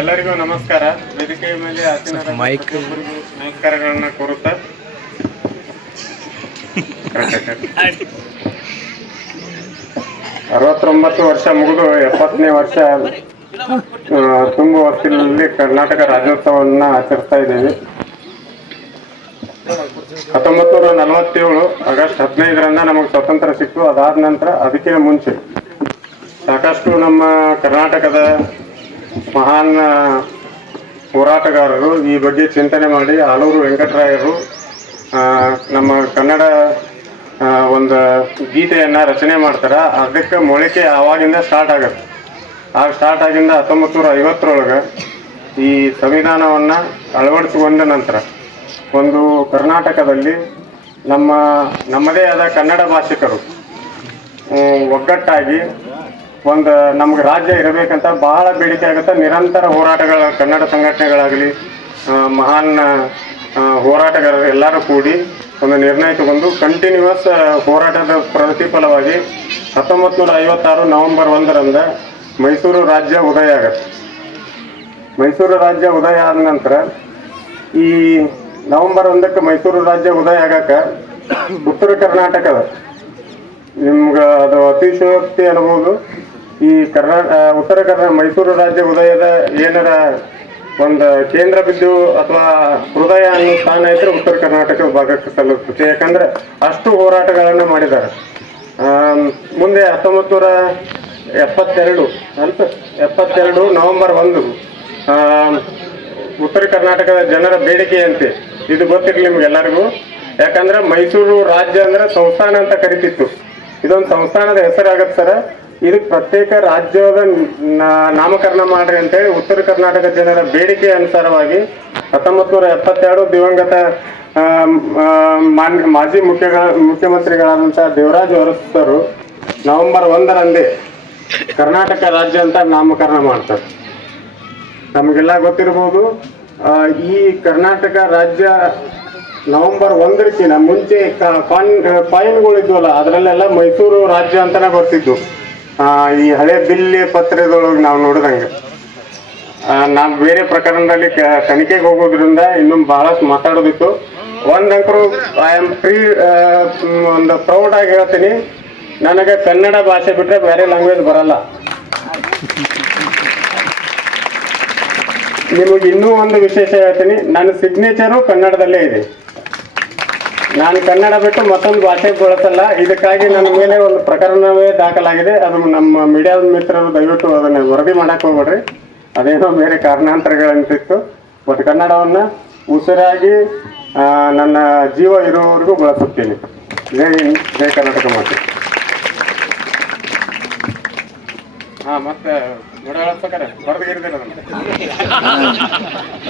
ಎಲ್ಲರಿಗೂ ನಮಸ್ಕಾರ. ವೇದಿಕೆಯ ಮೇಲೆ ಮೈಕ್. ನಮಸ್ಕಾರಗಳನ್ನ ಕೋರುತ್ತಾ. ಅರವತ್ತೊಂಬತ್ತು ವರ್ಷ ಮುಗಿದು ಎಪ್ಪತ್ತನೇ ವರ್ಷ ತುಂಬು ಹೊತ್ತಿನಲ್ಲಿ ಕರ್ನಾಟಕ ರಾಜ್ಯೋತ್ಸವವನ್ನ ಆಚರಿಸ್ತಾ ಇದ್ದೀವಿ. ಹತ್ತೊಂಬತ್ತು ನೂರ ನಲವತ್ತೇಳು ಆಗಸ್ಟ್ ಹದಿನೈದರಿಂದ ನಮಗೆ ಸ್ವಾತಂತ್ರ್ಯ ಸಿಕ್ತು ಅದಾದ ನಂತರ ಅದಕ್ಕೆ ಮುಂಚೆ ಸಾಕಷ್ಟು ನಮ್ಮ ಕರ್ನಾಟಕದ ಮಹಾನ್ ಹೋರಾಟಗಾರರು. ಈ ಬಗ್ಗೆ ಚಿಂತನೆ ಮಾಡಿ ಆಲೂರು ವೆಂಕಟರಾಯರು ನಮ್ಮ ಕನ್ನಡ ಒಂದು ಗೀತೆಯನ್ನು ರಚನೆ ಮಾಡ್ತಾರೆ. ಅದಕ್ಕೆ ಮೊಳಕೆ ಆವಾಗಿಂದ ಸ್ಟಾರ್ಟ್ ಆಗುತ್ತೆ. ಆಗ ಸ್ಟಾರ್ಟ್ ಆಗಿಂದ ಹತ್ತೊಂಬತ್ತು ನೂರ ಐವತ್ತರೊಳಗೆ ಈ ಸಂವಿಧಾನವನ್ನು ಅಳವಡಿಸಿಕೊಂಡ ನಂತರ ಒಂದು ಕರ್ನಾಟಕದಲ್ಲಿ ನಮ್ಮ, ನಮ್ಮದೇ ಆದ ಕನ್ನಡ ಭಾಷಿಕರು ಒಗ್ಗಟ್ಟಾಗಿ ಒಂದು ನಮ್ಗೆ ರಾಜ್ಯ ಇರಬೇಕಂತ ಬಹಳ ಬೇಡಿಕೆ ಆಗುತ್ತೆ. ನಿರಂತರ ಹೋರಾಟಗಳ, ಕನ್ನಡ ಸಂಘಟನೆಗಳಾಗಲಿ ಮಹಾನ್ ಹೋರಾಟಗಾರರು ಎಲ್ಲರೂ ಕೂಡಿ ಒಂದು ನಿರ್ಣಯ ತಗೊಂಡು ಕಂಟಿನ್ಯೂಸ್ ಹೋರಾಟದ ಪ್ರತಿಫಲವಾಗಿ ಹತ್ತೊಂಬತ್ತು ನೂರ ಐವತ್ತಾರು ನವೆಂಬರ್ ಒಂದರಂದ ಮೈಸೂರು ರಾಜ್ಯ ಉದಯ ಆಗತ್ತೆ. ಮೈಸೂರು ರಾಜ್ಯ ಉದಯ ಆದ ನಂತರ ಈ ನವೆಂಬರ್ ಒಂದಕ್ಕೆ ಮೈಸೂರು ರಾಜ್ಯ ಉದಯ ಆಗಕ್ಕ ಉತ್ತರ ಕರ್ನಾಟಕದ ನಿಮ್ಗೆ ಅದು ಅತಿಶಯೋಕ್ತಿ ಅನ್ಬೋದು. ಈ ಕರ್ನಾ ಉತ್ತರ ಕರ್ನಾಟಕ ಮೈಸೂರು ರಾಜ್ಯ ಉದಯದ ಏನಾರ ಒಂದು ಕೇಂದ್ರ ಬಿದ್ದು ಅಥವಾ ಹೃದಯ ಅನ್ನೋ ಸ್ಥಾನ ಇದ್ರೆ ಉತ್ತರ ಕರ್ನಾಟಕ ಭಾಗಕ್ಕೆ ಸಲ್ಲುತ್ತೆ ಯಾಕಂದ್ರೆ ಅಷ್ಟು ಹೋರಾಟಗಳನ್ನು ಮಾಡಿದ್ದಾರೆ ಮುಂದೆ ಹತ್ತೊಂಬತ್ತು ನೂರ ಎಪ್ಪತ್ತೆರಡು ಅಂತ ಎಪ್ಪತ್ತೆರಡು ನವೆಂಬರ್ ಒಂದು ಉತ್ತರ ಕರ್ನಾಟಕದ ಜನರ ಬೇಡಿಕೆಯಂತೆ ಇದು ಗೊತ್ತಿರಲಿ ನಿಮ್ಗೆಲ್ಲರಿಗೂ ಯಾಕಂದ್ರೆ ಮೈಸೂರು ರಾಜ್ಯ ಅಂದ್ರೆ ಸಂಸ್ಥಾನ ಅಂತ ಕರಿತಿತ್ತು. ಇದೊಂದು ಸಂಸ್ಥಾನದ ಹೆಸರಾಗತ್ತೆ ಸರ. ಇದಕ್ಕೆ ಪ್ರತ್ಯೇಕ ರಾಜ್ಯದ ನಾಮಕರಣ ಮಾಡ್ರಿ ಅಂತೇಳಿ ಉತ್ತರ ಕರ್ನಾಟಕ ಜನರ ಬೇಡಿಕೆ ಅನುಸಾರವಾಗಿ ಹತ್ತೊಂಬತ್ತು ನೂರ ಎಪ್ಪತ್ತೆರಡು ದಿವಂಗತ ಮಾಜಿ ಮುಖ್ಯ ಮುಖ್ಯಮಂತ್ರಿಗಳಾದಂತಹ ದೇವರಾಜ್ ಅರಸರು ನವೆಂಬರ್ ಒಂದರಂದೇ ಕರ್ನಾಟಕ ರಾಜ್ಯ ಅಂತ ನಾಮಕರಣ ಮಾಡ್ತಾರೆ. ನಮಗೆಲ್ಲ ಗೊತ್ತಿರ್ಬೋದು ಈ ಕರ್ನಾಟಕ ರಾಜ್ಯ ನವೆಂಬರ್ ಒಂದರಕ್ಕಿಂತ ಮುಂಚೆ ಕಾಯಿನ್ಗಳು ಇದ್ವಲ್ಲ ಅದರಲ್ಲೆಲ್ಲ ಮೈಸೂರು ರಾಜ್ಯ ಅಂತಾನೆ ಬರ್ತಿದ್ದು ಆ, ಈ ಹಳೆ ಬಿಲ್ಲಿ ಪತ್ರದೊಳಗೆ ನಾವು ನೋಡಿದಂಗೆ. ನಾನು ಬೇರೆ ಪ್ರಕರಣದಲ್ಲಿ ತನಿಖೆಗೆ ಹೋಗೋದ್ರಿಂದ ಇನ್ನೂ ಬಹಳಷ್ಟು ಮಾತಾಡೋದಿತ್ತು. ಒಂದಂಕರು ಐ ಆಮ್ ಫ್ರೀ ಒಂದು ಪ್ರೌಡ್ ಆಗಿ ಹೇಳ್ತೀನಿ. ನನಗೆ ಕನ್ನಡ ಭಾಷೆ ಬಿಟ್ಟರೆ ಬೇರೆ ಲ್ಯಾಂಗ್ವೇಜ್ ಬರಲ್ಲ. ನಿಮಗೆ ಇನ್ನೂ ಒಂದು ವಿಶೇಷ ಹೇಳ್ತೀನಿ. ನನ್ನ ಸಿಗ್ನೇಚರು ಕನ್ನಡದಲ್ಲೇ ಇದೆ. ನಾನು ಕನ್ನಡ ಬಿಟ್ಟು ಮತ್ತೊಂದು ಭಾಷೆ ಬಳಸಲ್ಲ. ಇದಕ್ಕಾಗಿ ನನ್ನ ಮೇಲೆ ಒಂದು ಪ್ರಕರಣವೇ ದಾಖಲಾಗಿದೆ. ಅದು ನಮ್ಮ ಮೀಡಿಯಾದ ಮಿತ್ರರು ದಯವಿಟ್ಟು ಅದನ್ನು ವರದಿ ಮಾಡಕ್ಕೆ ಹೋಗ್ಬೇಡ್ರಿ. ಅದೇನೋ ಬೇರೆ ಕಾರಣಾಂತರಗಳನ್ನಿಸಿತ್ತು ಬಟ್ ಕನ್ನಡವನ್ನು ಉಸಿರಾಗಿ ನನ್ನ ಜೀವ ಇರುವವರೆಗೂ ಬಳಸುತ್ತೇನೆ. ಜೈ ಹಿಂದ್ ಜೈ ಕರ್ನಾಟಕ ಮಾತು. ಹಾಂ ಮತ್ತೆ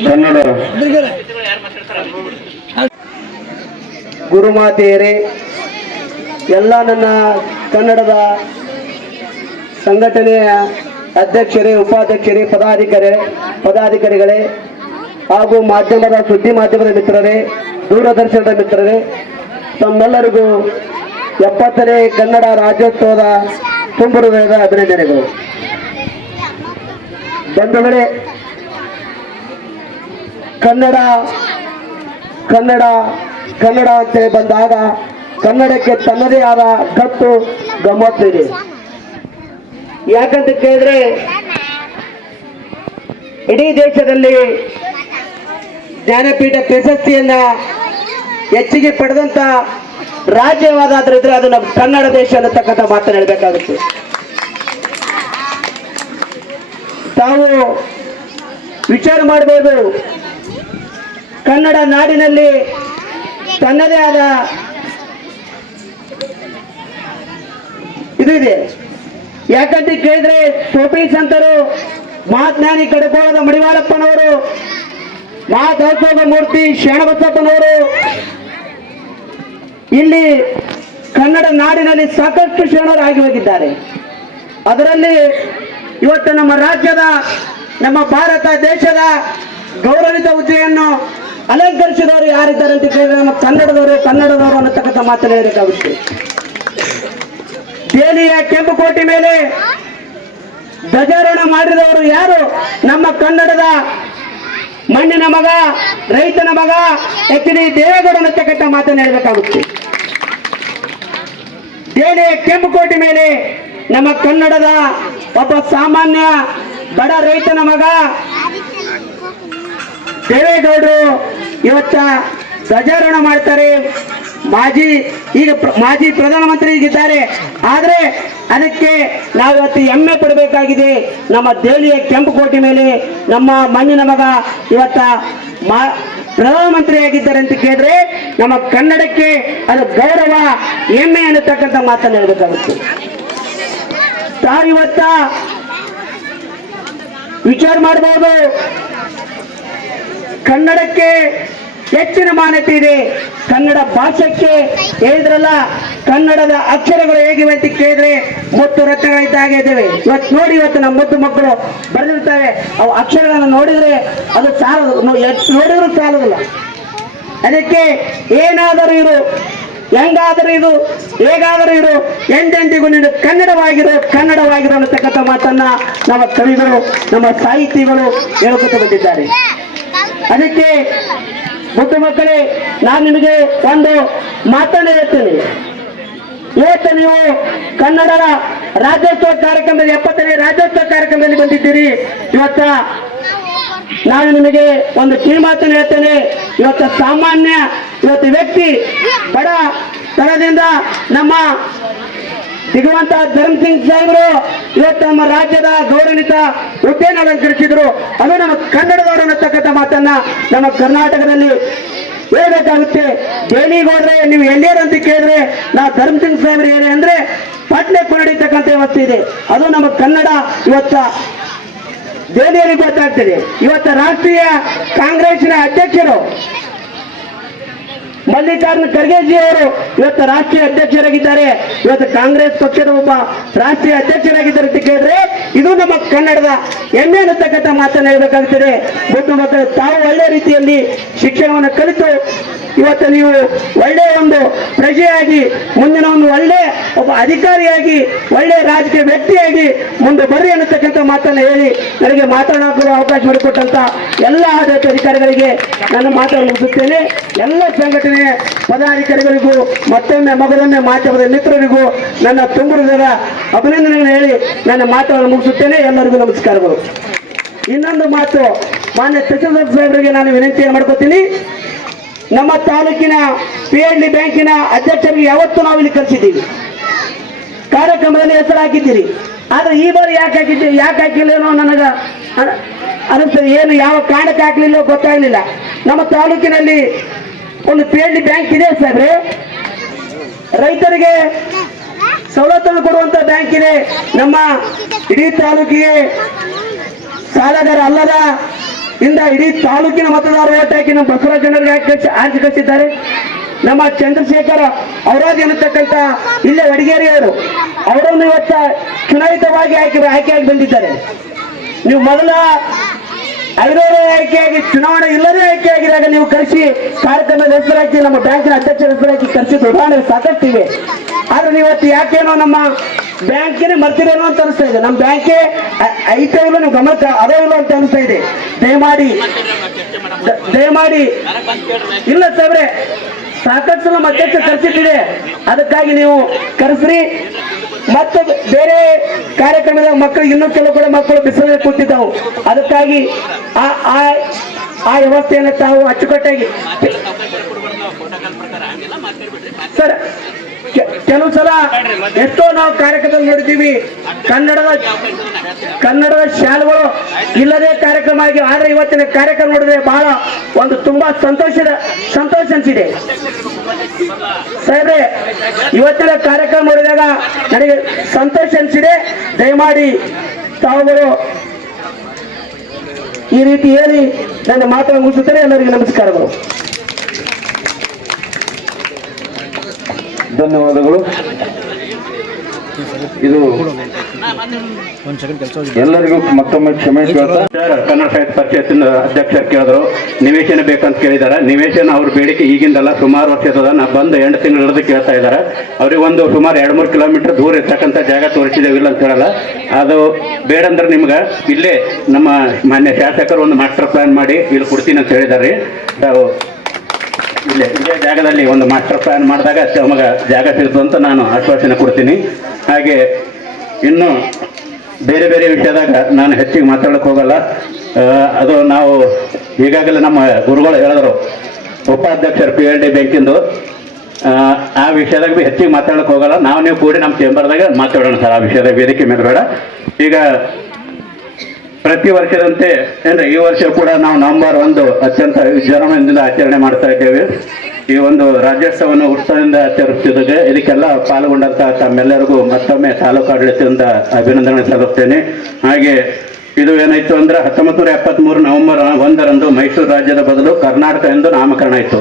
ಕನ್ನಡ ಗುರುಮಾತೆಯರೇ, ಎಲ್ಲ ನನ್ನ ಕನ್ನಡದ ಸಂಘಟನೆಯ ಅಧ್ಯಕ್ಷರೇ, ಉಪಾಧ್ಯಕ್ಷರೇ, ಪದಾಧಿಕಾರಿ, ಪದಾಧಿಕಾರಿಗಳೇ, ಹಾಗೂ ಮಾಧ್ಯಮದ ಸುದ್ದಿ ಮಾಧ್ಯಮದ ಮಿತ್ರರೇ, ದೂರದರ್ಶನದ ಮಿತ್ರರೇ, ತಮ್ಮೆಲ್ಲರಿಗೂ ಎಪ್ಪತ್ತನೇ ಕನ್ನಡ ರಾಜ್ಯೋತ್ಸವದ ತುಂಬ ಹೃದಯದ ಅಭಿನಂದನೆಗಳು ಬಂಧುಗಳೇ ಕನ್ನಡ ಕನ್ನಡ ಕನ್ನಡ ಅಂತ ಬಂದಾಗ ಕನ್ನಡಕ್ಕೆ ತನ್ನದೇ ಆದ ಕಟ್ಟು ಗಮ್ಮತ್ತಿದೆ. ಯಾಕಂತ ಕೇಳಿದ್ರೆ ಇಡೀ ದೇಶದಲ್ಲಿ ಜ್ಞಾನಪೀಠ ಪ್ರಶಸ್ತಿಯನ್ನ ಹೆಚ್ಚಿಗೆ ಪಡೆದಂತ ರಾಜ್ಯವಾದಾದ್ರಿದ್ರೆ ಅದು ನಮ್ಮ ಕನ್ನಡ ದೇಶ ಅನ್ನತಕ್ಕಂಥ ಮಾತನ್ನು ಹೇಳಬೇಕಾಗುತ್ತೆ. ತಾವು ವಿಚಾರ ಮಾಡಬಹುದು ಕನ್ನಡ ನಾಡಿನಲ್ಲಿ ತನ್ನದೇ ಆದ ಇದು ಇದೆ. ಯಾಕಂತ ಕೇಳಿದ್ರೆ ಟೋಪಿ ಸಂತರು ಮಹಾಜ್ಞಾನಿ ಕಡಕೋಳದ ಮಡಿವಾಳಪ್ಪನವರು ಮಹಾದೌಸೋಗ ಮೂರ್ತಿ ಶರಣಬಸಪ್ಪನವರು, ಇಲ್ಲಿ ಕನ್ನಡ ನಾಡಿನಲ್ಲಿ ಸಾಕಷ್ಟು ಶರಣರು ಆಗಿ ಹೋಗಿದ್ದಾರೆ. ಅದರಲ್ಲಿ ಇವತ್ತು ನಮ್ಮ ರಾಜ್ಯದ, ನಮ್ಮ ಭಾರತ ದೇಶದ ಗೌರವಿತ ಹುದ್ದೆಯನ್ನು ಅಲಂಕರಿಸಿದವರು ಯಾರಿದ್ದಾರೆ ಅಂತ ಕೇಳಿದ್ರೆ ನಮ್ಮ ಕನ್ನಡದವರು ಕನ್ನಡದವರು ಅನ್ನತಕ್ಕಂಥ ಮಾತು ಹೇಳಬೇಕಾಗುತ್ತೆ ದೆಹಲಿಯ ಕೆಂಪುಕೋಟೆ ಮೇಲೆ ಧ್ವಜಾರೋಹಣ ಮಾಡಿದವರು ಯಾರು? ನಮ್ಮ ಕನ್ನಡದ ಮಣ್ಣಿನ ಮಗ, ರೈತನ ಮಗ ಎಚ್ ಡಿ ದೇವೇಗೌಡ ಅನ್ನತಕ್ಕಂಥ ಮಾತನ್ನು ಹೇಳಬೇಕಾಗುತ್ತೆ. ದೆಹಲಿಯ ಕೆಂಪುಕೋಟೆ ಮೇಲೆ ನಮ್ಮ ಕನ್ನಡದ ಒಬ್ಬ ಸಾಮಾನ್ಯ ಬಡ ರೈತನ ಮಗ, ದೇವೇಗೌಡರು ಇವತ್ತ ಧ್ವಜಾರೋಹಣ ಮಾಡ್ತಾರೆ. ಮಾಜಿ ಈಗ ಮಾಜಿ ಪ್ರಧಾನಮಂತ್ರಿ ಈಗಿದ್ದಾರೆ ಆದರೆ ಅದಕ್ಕೆ ನಾವು ಇವತ್ತು ಹೆಮ್ಮೆ ಪಡಬೇಕಾಗಿದೆ. ನಮ್ಮ ದೆಹಲಿಯ ಕೆಂಪುಕೋಟೆ ಮೇಲೆ ನಮ್ಮ ಮಣ್ಣಿನ ಮಗ ಇವತ್ತ ಪ್ರಧಾನಮಂತ್ರಿ ಆಗಿದ್ದಾರೆ ಅಂತ ಕೇಳಿದ್ರೆ ನಮ್ಮ ಕನ್ನಡಕ್ಕೆ ಅದು ಗೌರವ, ಹೆಮ್ಮೆ ಅನ್ನತಕ್ಕಂಥ ಮಾತನ್ನು ಹೇಳಬೇಕಾಗುತ್ತೆ. ತಾವಿವತ್ತ ವಿಚಾರ ಮಾಡಬಹುದು ಕನ್ನಡಕ್ಕೆ ಹೆಚ್ಚಿನ ಮಾನ್ಯತೆ ಇದೆ. ಕನ್ನಡ ಭಾಷೆಗೆ ಹೇಳಿದ್ರಲ್ಲ, ಕನ್ನಡದ ಅಕ್ಷರಗಳು ಹೇಗಿವೆ ಅಂತ ಕೇಳಿದ್ರೆ ಮುತ್ತು ರತ್ನಗಳಿದ್ದಾಗೆ ಇದ್ದೇವೆ ಇವತ್ತು ನೋಡಿ, ಇವತ್ತು ನಮ್ಮ ಮುದ್ದು ಮಕ್ಕಳು ಬರೆದಿರ್ತವೆ ಅವು ಅಕ್ಷರಗಳನ್ನು ನೋಡಿದ್ರೆ ಅದು ಸಾಲದು. ನೋಡಿದ್ರು ಸಾಲೋದಿಲ್ಲ. ಅದಕ್ಕೆ ಏನಾದರೂ ಇರು, ಹೆಂಗಾದರೂ ಇದು ಹೇಗಾದರೂ ಇರು, ಎಂದೆಂದಿಗೂ ನೀನು ಕನ್ನಡವಾಗಿರೋ ಕನ್ನಡವಾಗಿರೋ ಅನ್ನತಕ್ಕಂಥ ಮಾತನ್ನ ನಮ್ಮ ಕವಿಗಳು, ನಮ್ಮ ಸಾಹಿತಿಗಳು ಹೇಳ್ಕೊತ ಬಂದಿದ್ದಾರೆ. ಅದಕ್ಕೆ ಮುದ್ದು ಮಕ್ಕಳೇ, ನಾನು ನಿಮಗೆ ಒಂದು ಮಾತನ್ನು ಹೇಳ್ತೀನಿ. ಇವತ್ತು ನೀವು ಕನ್ನಡದ ರಾಜ್ಯೋತ್ಸವ ಕಾರ್ಯಕ್ರಮದಲ್ಲಿ, ಎಪ್ಪತ್ತನೇ ರಾಜ್ಯೋತ್ಸವ ಕಾರ್ಯಕ್ರಮದಲ್ಲಿ ಬಂದಿದ್ದೀರಿ? ಇವತ್ತ ನಾನು ನಿಮಗೆ ಒಂದು ಕಿವಿ ಮಾತನ್ನು ಹೇಳ್ತೇನೆ. ಇವತ್ತು ಸಾಮಾನ್ಯ, ಇವತ್ತು ವ್ಯಕ್ತಿ ಬಡ ತನದಿಂದ ನಮ್ಮ ಸಿಗುವಂತ ಧರ್ಮ್ ಸಿಂಗ್ ಸಾಹೇಬರು ಇವತ್ತು ನಮ್ಮ ರಾಜ್ಯದ ಗೌರವಿತ ಹುದ್ದೆಯನ್ನು ಅಲಂಕರಿಸಿದ್ರು ಅದು ನಮ್ಮ ಕನ್ನಡದವರು ಅನ್ನತಕ್ಕಂಥ ಮಾತನ್ನ ನಮ್ಮ ಕರ್ನಾಟಕದಲ್ಲಿ ಹೇಳ್ಬೇಕಾಗುತ್ತೆ. ದೆಹಲಿಗೆ ಹೋದ್ರೆ ನೀವು ಎಲ್ಲಿಯರು ಅಂತ ಕೇಳಿದ್ರೆ ನಾ ಧರ್ಮ್ ಸಿಂಗ್ ಸಾಹೇಬ್ರು ಏನೇ ಅಂದ್ರೆ ಪಟ್ನೆ ಕೊರಡಿತಕ್ಕಂಥ ವ್ಯವಸ್ಥೆ ಇದೆ. ಅದು ನಮ್ಮ ಕನ್ನಡ ಇವತ್ತ ದೆಹಲಿಯಲ್ಲಿ ಗೊತ್ತಾಗ್ತದೆ. ಇವತ್ತು ರಾಷ್ಟ್ರೀಯ ಕಾಂಗ್ರೆಸ್ನ ಅಧ್ಯಕ್ಷರು ಮಲ್ಲಿಕಾರ್ಜುನ ಖರ್ಗೆಜಿ ಅವರು ಇವತ್ತು ರಾಷ್ಟ್ರೀಯ ಅಧ್ಯಕ್ಷರಾಗಿದ್ದಾರೆ. ಇವತ್ತು ಕಾಂಗ್ರೆಸ್ ಪಕ್ಷದ ಒಬ್ಬ ರಾಷ್ಟ್ರೀಯ ಅಧ್ಯಕ್ಷರಾಗಿದ್ದಾರೆ ಅಂತ ಕೇಳಿದ್ರೆ, ಇದು ನಮ್ಮ ಕನ್ನಡದ ಹೆಮ್ಮೆ ಅನ್ನತಕ್ಕಂಥ ಮಾತನ್ನು ಗೊತ್ತು, ಮತ್ತು ತಾವು ಒಳ್ಳೆ ರೀತಿಯಲ್ಲಿ ಶಿಕ್ಷಣವನ್ನು ಕಲಿತು ಇವತ್ತು ನೀವು ಒಳ್ಳೆಯ ಒಂದು ಪ್ರಜೆಯಾಗಿ, ಮುಂದಿನ ಒಂದು ಒಳ್ಳೆ ಒಬ್ಬ ಅಧಿಕಾರಿಯಾಗಿ ಒಳ್ಳೆಯ ರಾಜಕೀಯ ವ್ಯಕ್ತಿಯಾಗಿ ಮುಂದೆ ಬರ್ರಿ ಅನ್ನತಕ್ಕಂಥ ಮಾತನ್ನು ಹೇಳಿ ನನಗೆ ಮಾತನಾಡಲು ಅವಕಾಶ ಮಾಡಿಕೊಟ್ಟಂತ ಎಲ್ಲ ಆಡಳಿತ ಅಧಿಕಾರಿಗಳಿಗೆ ನಾನು ಮಾತನ್ನು ಮುಗಿಸುತ್ತೇನೆ. ಎಲ್ಲ ಸಂಘಟನೆ ಪದಾಧಿಕಾರಿಗಳಿಗೂ, ಮತ್ತೊಮ್ಮೆ ಮಗದೊಮ್ಮೆ ಮಾಧ್ಯಮದ ಮಿತ್ರರಿಗೂ ನನ್ನ ತುಂಬುವುದರ ಅಭಿನಂದನೆಗಳನ್ನು ಹೇಳಿ ನನ್ನ ಮಾತನ್ನು ಮುಗಿಸುತ್ತೇನೆ. ಎಲ್ಲರಿಗೂ ನಮಸ್ಕಾರಗಳು. ಇನ್ನೊಂದು ಮಾತು ಮಾನ್ಯ ತಹಸೀಲ್ದಾರ್ ಸಾಹೇಬರಿಗೆ ನಾನು ವಿನಂತಿಯನ್ನು ಮಾಡ್ಕೋತೀನಿ. ನಮ್ಮ ತಾಲೂಕಿನ ಪಿ ಎಲ್ ಡಿ ಬ್ಯಾಂಕಿನ ಅಧ್ಯಕ್ಷರಿಗೆ ಯಾವತ್ತು ನಾವು ಇಲ್ಲಿ ಕರೆಸಿದ್ದೀವಿ. ಕಾರ್ಯಕ್ರಮದಲ್ಲಿ ಹೆಸರು ಹಾಕಿದ್ದೀರಿ ಆದ್ರೆ ಈ ಬಾರಿ ಯಾಕೆ ಹಾಕಿದ್ದೆ, ಯಾಕೆ ಹಾಕಿಲ್ಲೇನೋ ನನಗೆ ಅನ- ಅನಿಸ್ತದೆ. ಏನು ಯಾವ ಕಾರಣಕ್ಕೆ ಹಾಕ್ಲಿಲ್ಲೋ ಗೊತ್ತಾಗ್ಲಿಲ್ಲ. ನಮ್ಮ ತಾಲೂಕಿನಲ್ಲಿ ಒಂದು ಪಿ ಎಲ್ ಡಿ ಬ್ಯಾಂಕ್ ಇದೆ ಸಾಹೇಬ್ರೆ. ರೈತರಿಗೆ ಸವಲತ್ತನ್ನು ಕೊಡುವಂತ ಬ್ಯಾಂಕ್ ಇದೆ. ನಮ್ಮ ಇಡೀ ತಾಲೂಕಿಗೆ ಸಾಲಗಾರ ಅಲ್ಲದ ಇಂದ ಇಡೀ ತಾಲೂಕಿನ ಮತದಾರ ಓಟ್ ಹಾಕಿ ನಮ್ಮ ಬಸವರಾಜ ಜನರಿಗೆ ಹಾಕಿ ಆರ್ಜಿ ಕಳಿಸಿದ್ದಾರೆ? ನಮ್ಮ ಚಂದ್ರಶೇಖರ್ ಅವರಾಜ್ ಎನ್ನತಕ್ಕಂತ ಇಲ್ಲೇ ಅಡಿಗೇರಿಯವರು ಅವರನ್ನು ಇವತ್ತ ಚುನಾಯಿತವಾಗಿ ಆಯ್ಕೆ ಆಯ್ಕೆಯಾಗಿ ಬಂದಿದ್ದಾರೆ. ನೀವು ಮೊದಲ ಐನೂರು ಆಯ್ಕೆಯಾಗಿ ಚುನಾವಣೆ ಇಲ್ಲದೆ ಆಯ್ಕೆಯಾಗಿದ್ದಾಗ ನೀವು ಕರೆಸಿ ಕಾರ್ಯಕ್ರಮದ ಹೆಸರಾಕಿ, ನಮ್ಮ ಬ್ಯಾಂಕಿನ ಅಧ್ಯಕ್ಷರ ಹೆಸರಾಕಿ ಕರೆಸಿದ ಉದಾಹರಣೆ ಸಾಕಷ್ಟಿವೆ. ಆದ್ರೆ ನೀವು ಇವತ್ತು ಯಾಕೇನೋ ನಮ್ಮ ಬ್ಯಾಂಕಿನೇ ಮರ್ತಿರೇನೋ ಅಂತ ಅನಿಸ್ತಾ ಇದೆ. ನಮ್ಮ ಬ್ಯಾಂಕೇ ಐತೆ ಇಲ್ಲ ನೀವು ಗಮನ ಅದೇ ಇಲ್ಲ ಅಂತ ಅನಿಸ್ತಾ ಇದೆ. ದಯಮಾಡಿ ದಯಮಾಡಿ. ಇಲ್ಲ ಸಾಬ್ರೆ ಸಾಕಷ್ಟು ನಮ್ಮ ಅಧ್ಯಕ್ಷ ಕರೆಸಿಟ್ಟಿದೆ ಅದಕ್ಕಾಗಿ ನೀವು ಕರೆಸ್ರಿ. ಮತ್ತೆ ಬೇರೆ ಕಾರ್ಯಕ್ರಮದ ಮಕ್ಕಳು, ಇನ್ನೂ ಕೆಲವು ಕೂಡ ಮಕ್ಕಳು ಬಿಸಿಲಲ್ಲಿ ಕೂತಿದ್ದವು. ಅದಕ್ಕಾಗಿ ಆ ಆ ವ್ಯವಸ್ಥೆಯನ್ನು ತಾವು ಅಚ್ಚುಕಟ್ಟಾಗಿ ಸರ್ ಕೆಲವು ಸಲ ಎಷ್ಟೋ ನಾವು ಕಾರ್ಯಕ್ರಮದಲ್ಲಿ ನೋಡಿದ್ದೀವಿ. ಕನ್ನಡದ ಕನ್ನಡದ ಶಾಲೆಗಳು ಇಲ್ಲದೆ ಕಾರ್ಯಕ್ರಮ ಆಗಿ ಆದ್ರೆ ಇವತ್ತಿನ ಕಾರ್ಯಕ್ರಮ ನೋಡಿದ್ರೆ ಬಹಳ ಒಂದು ತುಂಬಾ ಸಂತೋಷದ ಸಂತೋಷ ಅನಿಸಿದೆ. ಸಾಹೇಬ್ರೆ ಇವತ್ತಿನ ಕಾರ್ಯಕ್ರಮ ನೋಡಿದಾಗ ನನಗೆ ಸಂತೋಷ ಅನಿಸಿದೆ. ದಯಮಾಡಿ ತಾವುಗಳು ಈ ರೀತಿ ಹೇಳಿ ನನ್ನ ಮಾತನ್ನು ಮುಗಿಸುತ್ತೇನೆ. ಎಲ್ಲರಿಗೂ ನಮಸ್ಕಾರಗಳು. ಧನ್ಯವಾದಗಳು. ಇದು ಎಲ್ಲರಿಗೂ ಮತ್ತೊಮ್ಮೆ ಕ್ಷಮೆ ಕನ್ನಡ ಸಾಹಿತ್ಯ ಪರಿಷತ್ ಪರಿಷತ್ತಿನ ಅಧ್ಯಕ್ಷರು ಕೇಳಿದ್ರು. ನಿವೇಶನ ಬೇಕಂತ ಕೇಳಿದ್ದಾರೆ. ನಿವೇಶನ ಅವ್ರ ಬೇಡಿಕೆ ಈಗಿಂದಲ್ಲ ಸುಮಾರು ವರ್ಷದ ನಾ ಬಂದು ಎಂಟು ಹಿಡಿದು ಕೇಳ್ತಾ ಇದ್ದಾರೆ. ಅವ್ರಿಗೆ ಒಂದು ಸುಮಾರು ಎರಡು ಮೂರು ಕಿಲೋಮೀಟರ್ ದೂರ ಇರ್ತಕ್ಕಂಥ ಜಾಗ ತೋರಿಸಿದ್ದೇವೆ ಇಲ್ಲ ಅಂತ ಹೇಳಲ್ಲ. ಅದು ಬೇಡಂದ್ರೆ ನಿಮ್ಗೆ ಇಲ್ಲೇ ನಮ್ಮ ಮಾನ್ಯ ಶಾಸಕರು ಒಂದು ಮಾಸ್ಟರ್ ಪ್ಲಾನ್ ಮಾಡಿ ಇಲ್ಲಿ ಕೊಡ್ತೀನಿ ಅಂತ ಹೇಳಿದ್ದಾರೆ. ಇಲ್ಲೇ ಇದೇ ಜಾಗದಲ್ಲಿ ಒಂದು ಮಾಸ್ಟರ್ ಪ್ಲಾನ್ ಮಾಡಿದಾಗ ಶಿವಮೊಗ್ಗ ಜಾಗ ಸಿಗುತ್ತೆ ಅಂತ ನಾನು ಆಶ್ವಾಸನೆ ಕೊಡ್ತೀನಿ. ಹಾಗೆ ಇನ್ನು ಬೇರೆ ಬೇರೆ ವಿಷಯದಾಗ ನಾನು ಹೆಚ್ಚಿಗೆ ಮಾತಾಡಕ್ಕೆ ಹೋಗಲ್ಲ. ಅದು ನಾವು ಈಗಾಗಲೇ ನಮ್ಮ ಗುರುಗಳು ಹೇಳಿದ್ರು ಉಪಾಧ್ಯಕ್ಷರು ಪಿ ಎಲ್ ಡಿ ಬ್ಯಾಂಕಿಂದು. ಆ, ವಿಷಯದಾಗ ಭೀ ಹೆಚ್ಚಿಗೆ ಮಾತಾಡಕ್ಕೆ ಹೋಗಲ್ಲ. ನಾವು ನೀವು ಕೂಡಿ ನಮ್ಮ ಚೇಂಬರ್ದಾಗ ಮಾತಾಡೋಣ ಸರ್ ಆ ವಿಷಯದಾಗ ವೇದಿಕೆ ಮೇಲೆ ಬೇಡ. ಈಗ ಪ್ರತಿ ವರ್ಷದಂತೆ ಅಂದ್ರೆ ಈ ವರ್ಷ ಕೂಡ ನಾವು ನವಂಬರ್ ಒಂದು ಅತ್ಯಂತ ವಿಜೃಂಭಣೆಯಿಂದ ಆಚರಣೆ ಮಾಡ್ತಾ ಇದ್ದೇವೆ. ಈ ಒಂದು ರಾಜ್ಯೋತ್ಸವವನ್ನು ಉತ್ಸವದಿಂದ ಆಚರಿಸುತ್ತಿದ್ದೇವೆ. ಇದಕ್ಕೆಲ್ಲ ಪಾಲ್ಗೊಂಡಂತಹ ತಮ್ಮೆಲ್ಲರಿಗೂ ಮತ್ತೊಮ್ಮೆ ತಾಲೂಕು ಆಡಳಿತದಿಂದ ಅಭಿನಂದನೆ ಸಲ್ಲಿಸ್ತೇನೆ ಹಾಗೆ, ಇದು ಏನಾಯ್ತು ಅಂದ್ರೆ ಹತ್ತೊಂಬತ್ತು ನೂರ ಎಪ್ಪತ್ಮೂರು ನವಂಬರ್ ಒಂದರಂದು ಮೈಸೂರು ರಾಜ್ಯದ ಬದಲು ಕರ್ನಾಟಕ ಎಂದು ನಾಮಕರಣ ಆಯಿತು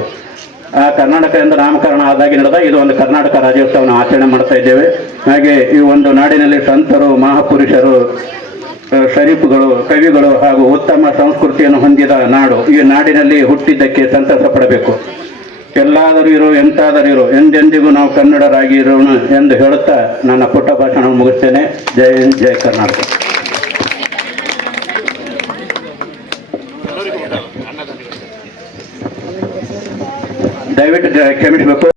ಆ ಕರ್ನಾಟಕ ಎಂದು ನಾಮಕರಣ ಆದಾಗ ನಡೆದ ಇದು ಒಂದು ಕರ್ನಾಟಕ ರಾಜ್ಯೋತ್ಸವವನ್ನು ಆಚರಣೆ ಮಾಡ್ತಾ ಇದ್ದೇವೆ. ಹಾಗೆ ಈ ಒಂದು ನಾಡಿನಲ್ಲಿ ಸಂತರು, ಮಹಾಪುರುಷರು ಶರೀಫ್ಗಳು, ಕವಿಗಳು ಹಾಗೂ ಉತ್ತಮ ಸಂಸ್ಕೃತಿಯನ್ನು ಹೊಂದಿದ ನಾಡು. ಈ ನಾಡಿನಲ್ಲಿ ಹುಟ್ಟಿದ್ದಕ್ಕೆ ಸಂತಸ ಪಡಬೇಕು. ಎಲ್ಲಾದರೂ ಇರೋ, ಎಂತಾದರೂ ಇರೋ, ಎಂದೆಂದಿಗೂ ನಾವು ಕನ್ನಡರಾಗಿ ಇರೋಣ ಎಂದು ಹೇಳುತ್ತಾ ನನ್ನ ಪುಟ್ಟ ಭಾಷಣ ಮುಗಿಸ್ತೇನೆ. ಜೈ ಹಿಂದ್, ಜೈ ಕರ್ನಾಟಕ. ದಯವಿಟ್ಟು ಕ್ಷಮಿಸಬೇಕು.